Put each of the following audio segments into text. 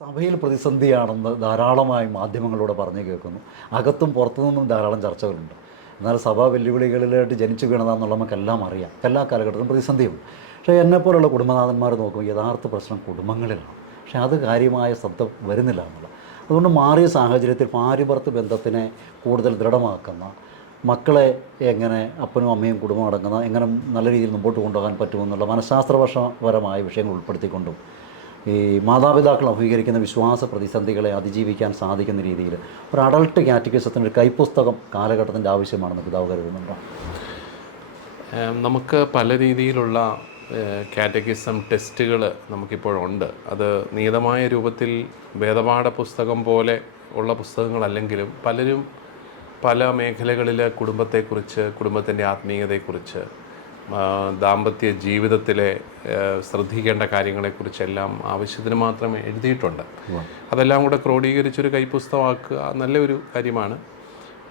സഭയിൽ പ്രതിസന്ധിയാണെന്ന് ധാരാളമായി മാധ്യമങ്ങളിലൂടെ പറഞ്ഞു കേൾക്കുന്നു. അകത്തും പുറത്തു നിന്നും ധാരാളം ചർച്ചകളുണ്ട്. എന്നാൽ സഭാ വെല്ലുവിളികളിലായിട്ട് ജനിച്ചു വീണതാണെന്നുള്ള നമുക്കെല്ലാം അറിയാം. എല്ലാ കാലഘട്ടത്തിലും പ്രതിസന്ധിയുണ്ട്. പക്ഷേ എന്നെപ്പോലുള്ള കുടുംബനാഥന്മാർ നോക്കുമ്പോൾ യഥാർത്ഥ പ്രശ്നം കുടുംബങ്ങളിലാണ്. പക്ഷേ അത് കാര്യമായ ശ്രദ്ധ വരുന്നില്ല എന്നുള്ളത്. അതുകൊണ്ട് മാറിയ സാഹചര്യത്തിൽ പാരിപർത്ത് ബന്ധത്തിനെ കൂടുതൽ ദൃഢമാക്കുന്ന മക്കളെ എങ്ങനെ അപ്പനും അമ്മയും കുടുംബം അടങ്ങുന്ന എങ്ങനെ നല്ല രീതിയിൽ മുമ്പോട്ട് കൊണ്ടുപോകാൻ പറ്റുമെന്നുള്ള മനഃശാസ്ത്രവശപരമായ വിഷയങ്ങൾ ഉൾപ്പെടുത്തിക്കൊണ്ടും ഈ മാതാപിതാക്കൾ അഭിമുഖീകരിക്കുന്ന വിശ്വാസ പ്രതിസന്ധികളെ അതിജീവിക്കാൻ സാധിക്കുന്ന രീതിയിൽ ഒരു അഡൾട്ട് കാറ്റഗറിസത്തിന് ഒരു കൈപ്പുസ്തകം കാലഘട്ടത്തിന്റെ ആവശ്യമാണെന്ന് പിതാവ് കരുതുന്നുണ്ടോ? നമുക്ക് പല രീതിയിലുള്ള കാറ്റഗിസം ടെസ്റ്റുകൾ നമുക്കിപ്പോഴുണ്ട് അത് നിയതമായ രൂപത്തിൽ വേദപാഠ പുസ്തകം പോലെ ഉള്ള പുസ്തകങ്ങളല്ലെങ്കിലും പലരും പല മേഖലകളിൽ കുടുംബത്തെക്കുറിച്ച് കുടുംബത്തിന്റെ ആത്മീയതയെക്കുറിച്ച് ദാമ്പത്യ ജീവിതത്തിലെ ശ്രദ്ധിക്കേണ്ട കാര്യങ്ങളെക്കുറിച്ചെല്ലാം ആവശ്യത്തിന് മാത്രം എഴുതിയിട്ടുണ്ട്. അതെല്ലാം കൂടെ ക്രോഡീകരിച്ചൊരു കൈപ്പുസ്തകമാക്കുക നല്ലൊരു കാര്യമാണ്.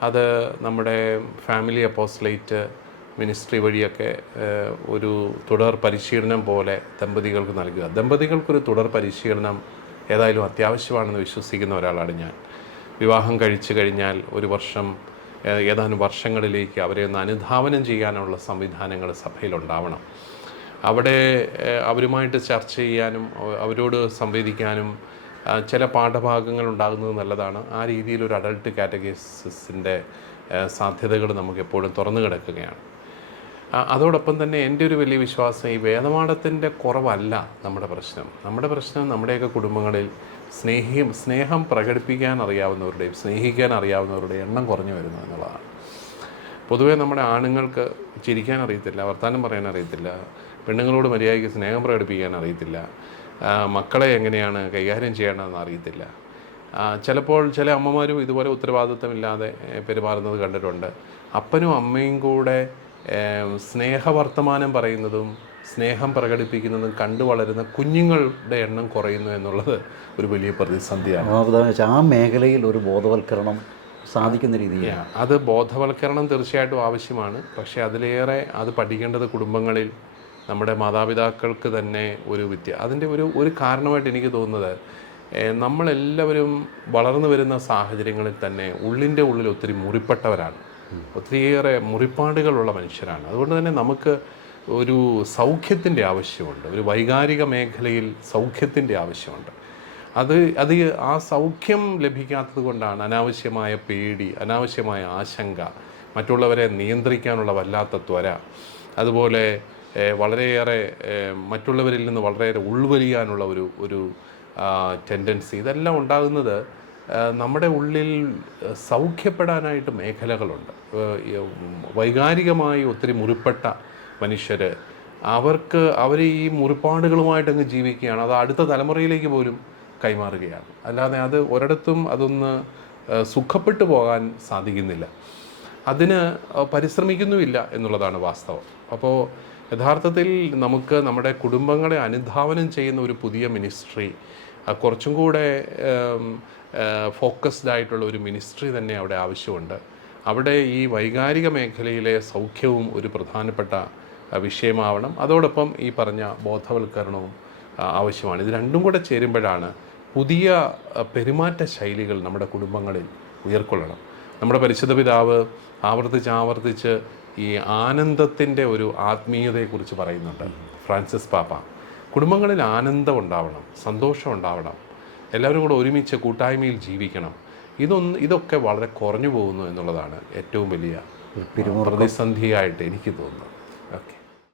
അത് നമ്മുടെ ഫാമിലി അപ്പോസ്ലേറ്റ് മിനിസ്ട്രി വഴിയൊക്കെ ഒരു തുടർ പരിശീലനം പോലെ ദമ്പതികൾക്ക് നൽകുക. ദമ്പതികൾക്കൊരു തുടർ പരിശീലനം ഏതായാലും അത്യാവശ്യമാണെന്ന് വിശ്വസിക്കുന്ന ഒരാളാണ് ഞാൻ. വിവാഹം കഴിച്ചു കഴിഞ്ഞാൽ ഒരു വർഷം ഏതാനും വർഷങ്ങളിലേക്ക് അവരെ ഒന്ന് അനുധാവനം ചെയ്യാനുള്ള സംവിധാനങ്ങൾ സഭയിലുണ്ടാവണം. അവിടെ അവരുമായിട്ട് ചർച്ച ചെയ്യാനും അവരോട് സംവേദിക്കാനും ചില പാഠഭാഗങ്ങൾ ഉണ്ടാകുന്നത് നല്ലതാണ്. ആ രീതിയിൽ ഒരു അഡൾട്ട് കാറ്റഗറീസിന്റെ സാധ്യതകൾ നമുക്ക് എപ്പോഴും തുറന്നു കിടക്കുകയാണ്. അതോടൊപ്പം തന്നെ എന്റെ ഒരു വലിയ വിശ്വാസം ഈ വേദപാഠത്തിന്റെ കുറവല്ല നമ്മുടെ പ്രശ്നം. നമ്മുടെ പ്രശ്നം നമ്മുടെയൊക്കെ കുടുംബങ്ങളിൽ സ്നേഹി സ്നേഹം പ്രകടിപ്പിക്കാൻ അറിയാവുന്നവരുടെയും സ്നേഹിക്കാൻ അറിയാവുന്നവരുടെയും എണ്ണം കുറഞ്ഞു വരുന്നു എന്നുള്ളതാണ്. പൊതുവേ നമ്മുടെ ആണുങ്ങൾക്ക് ചിരിക്കാൻ അറിയത്തില്ല വർത്തമാനം പറയാൻ അറിയത്തില്ല പെണ്ണുങ്ങളോട് മര്യാദയ്ക്ക് സ്നേഹം പ്രകടിപ്പിക്കാൻ അറിയത്തില്ല മക്കളെ എങ്ങനെയാണ് കൈകാര്യം ചെയ്യണമെന്ന് അറിയത്തില്ല. ചിലപ്പോൾ ചില അമ്മമാരും ഇതുപോലെ ഉത്തരവാദിത്വമില്ലാതെ പെരുമാറുന്നത് കണ്ടിട്ടുണ്ട്. അപ്പനും അമ്മയും കൂടെ സ്നേഹവർത്തമാനം പറയുന്നതും സ്നേഹം പ്രകടിപ്പിക്കുന്നതും കണ്ടു വളരുന്ന കുഞ്ഞുങ്ങളുടെ എണ്ണം കുറയുന്നു എന്നുള്ളത് ഒരു വലിയ പ്രതിസന്ധിയാണ്. ആ മേഖലയിൽ ഒരു ബോധവൽക്കരണം സാധിക്കുന്ന രീതിയാണ് അത് ബോധവൽക്കരണം തീർച്ചയായിട്ടും ആവശ്യമാണ്. പക്ഷേ അതിലേറെ അത് പഠിക്കേണ്ടത് കുടുംബങ്ങളിൽ നമ്മുടെ മാതാപിതാക്കൾക്ക് തന്നെ ഒരു വിദ്യ അതിന്റെ ഒരു ഒരു കാരണമായിട്ട് എനിക്ക് തോന്നുന്നത് നമ്മളെല്ലാവരും വളർന്നു വരുന്ന സാഹചര്യങ്ങളിൽ തന്നെ ഉള്ളിന്റെ ഉള്ളിൽ ഒത്തിരി മുറിപ്പെട്ടവരാണ്. ഒത്തിരിയേറെ മുറിപ്പാടുകളുള്ള മനുഷ്യരാണ്. അതുകൊണ്ട് തന്നെ നമുക്ക് ഒരു സൗഖ്യത്തിന്റെ ആവശ്യമുണ്ട്. ഒരു വൈകാരിക മേഖലയിൽ സൗഖ്യത്തിന്റെ ആവശ്യമുണ്ട്. അത് അത് ആ സൗഖ്യം ലഭിക്കാത്തത് കൊണ്ടാണ് അനാവശ്യമായ പേടി അനാവശ്യമായ ആശങ്ക മറ്റുള്ളവരെ നിയന്ത്രിക്കാനുള്ള വല്ലാത്ത ത്വര അതുപോലെ വളരെയേറെ മറ്റുള്ളവരിൽ നിന്ന് വളരെയേറെ ഉൾവലിയാനുള്ള ഒരു ഒരു ടെൻഡൻസി ഇതെല്ലാം ഉണ്ടാകുന്നത് നമ്മുടെ ഉള്ളിൽ സൗഖ്യപ്പെടാനായിട്ട് മേഖലകളുണ്ട്. വൈകാരികമായി ഒത്തിരി മുറിപ്പെട്ട മനുഷ്യർ അവർക്ക് അവർ ഈ മുറിപ്പാടുകളുമായിട്ട് അങ്ങ് ജീവിക്കുകയാണ്. അത് അടുത്ത തലമുറയിലേക്ക് പോലും കൈമാറുകയാണ്. അല്ലാതെ അത് ഒരിടത്തും അതൊന്ന് സുഖപ്പെട്ടു പോകാൻ സാധിക്കുന്നില്ല. അതിന് പരിശ്രമിക്കുന്നുമില്ല എന്നുള്ളതാണ് വാസ്തവം. അപ്പോൾ യഥാർത്ഥത്തിൽ നമുക്ക് നമ്മുടെ കുടുംബങ്ങളെ അനുധാവനം ചെയ്യുന്ന ഒരു പുതിയ മിനിസ്ട്രി കുറച്ചും കൂടെ ഫോക്കസ്ഡ് ആയിട്ടുള്ള ഒരു മിനിസ്ട്രി തന്നെ അവിടെ ആവശ്യമുണ്ട്. അവിടെ ഈ വൈകാരിക മേഖലയിലെ സൗഖ്യവും ഒരു പ്രധാനപ്പെട്ട വിഷയമാവണം. അതോടൊപ്പം ഈ പറഞ്ഞ ബോധവൽക്കരണവും ആവശ്യമാണ്. ഇത് രണ്ടും കൂടെ ചേരുമ്പോഴാണ് പുതിയ പെരുമാറ്റ ശൈലികൾ നമ്മുടെ കുടുംബങ്ങളിൽ ഉയർക്കൊള്ളണം. നമ്മുടെ പരിശുദ്ധ പിതാവ് ആവർത്തിച്ച് ആവർത്തിച്ച് ഈ ആനന്ദത്തിന്റെ ഒരു ആത്മീയതയെക്കുറിച്ച് പറയുന്നുണ്ട്. ഫ്രാൻസിസ് പാപ്പ. കുടുംബങ്ങളിൽ ആനന്ദം ഉണ്ടാവണം സന്തോഷം ഉണ്ടാവണം എല്ലാവരും കൂടെ ഒരുമിച്ച് കൂട്ടായ്മയിൽ ജീവിക്കണം. ഇതൊന്ന് ഇതൊക്കെ വളരെ കുറഞ്ഞു പോകുന്നു എന്നുള്ളതാണ് ഏറ്റവും വലിയ പ്രതിസന്ധിയായിട്ട് എനിക്ക് തോന്നുന്നത്.